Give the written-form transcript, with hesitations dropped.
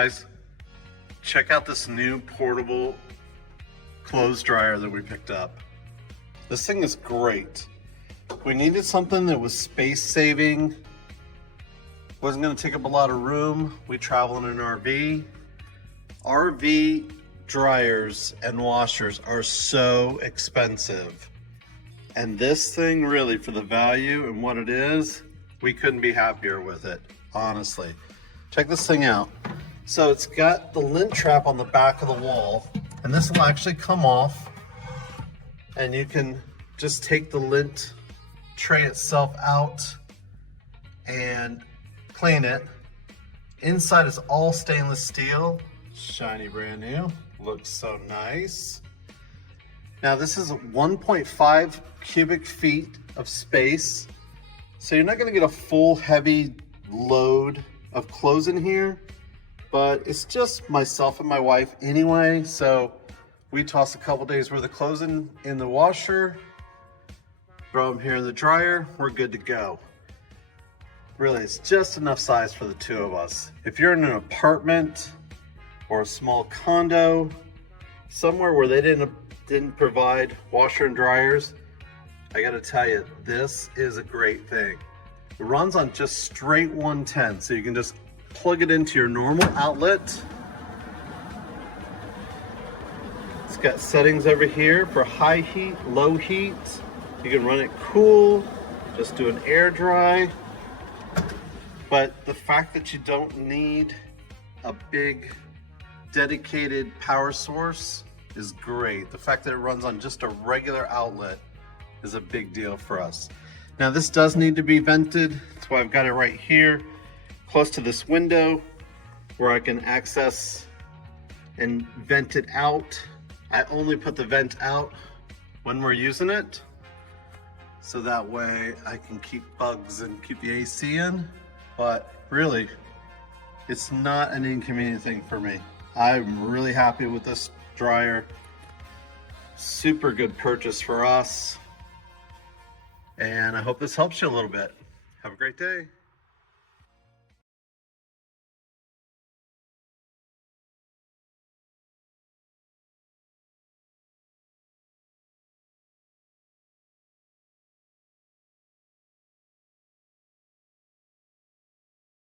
guys, check out this new portable clothes dryer that we picked up. This thing is great. We needed something that was space saving, wasn't going to take up a lot of room. We travel in an RV. RV dryers and washers are so expensive. And this thing, really, for the value and what it is, we couldn't be happier with it, honestly. Check this thing out. So it's got the lint trap on the back of the wall, and this will actually come off, and you can just take the lint tray itself out and clean it. Inside is all stainless steel, shiny, brand new, looks so nice. Now this is 1.5 cubic feet of space, so you're not going to get a full heavy load of clothes in here, but it's just myself and my wife anyway, so we toss a couple days worth of clothes in the washer, throw them here in the dryer, we're good to go. Really, it's just enough size for the two of us. If you're in an apartment or a small condo, somewhere where they didn't provide washer and dryers, I gotta tell you, this is a great thing. It runs on just straight 110, so you can just plug it into your normal outlet. It's got settings over here for high heat, low heat. You can run it cool, just do an air dry. But the fact that you don't need a big dedicated power source is great. The fact that it runs on just a regular outlet is a big deal for us. Now this does need to be vented. That's why I've got it right here, close to this window where I can access and vent it out. I only put the vent out when we're using it, so that way I can keep bugs and keep the AC in. But really, it's not an inconvenient thing for me. I'm really happy with this dryer. Super good purchase for us. And I hope this helps you a little bit. Have a great day.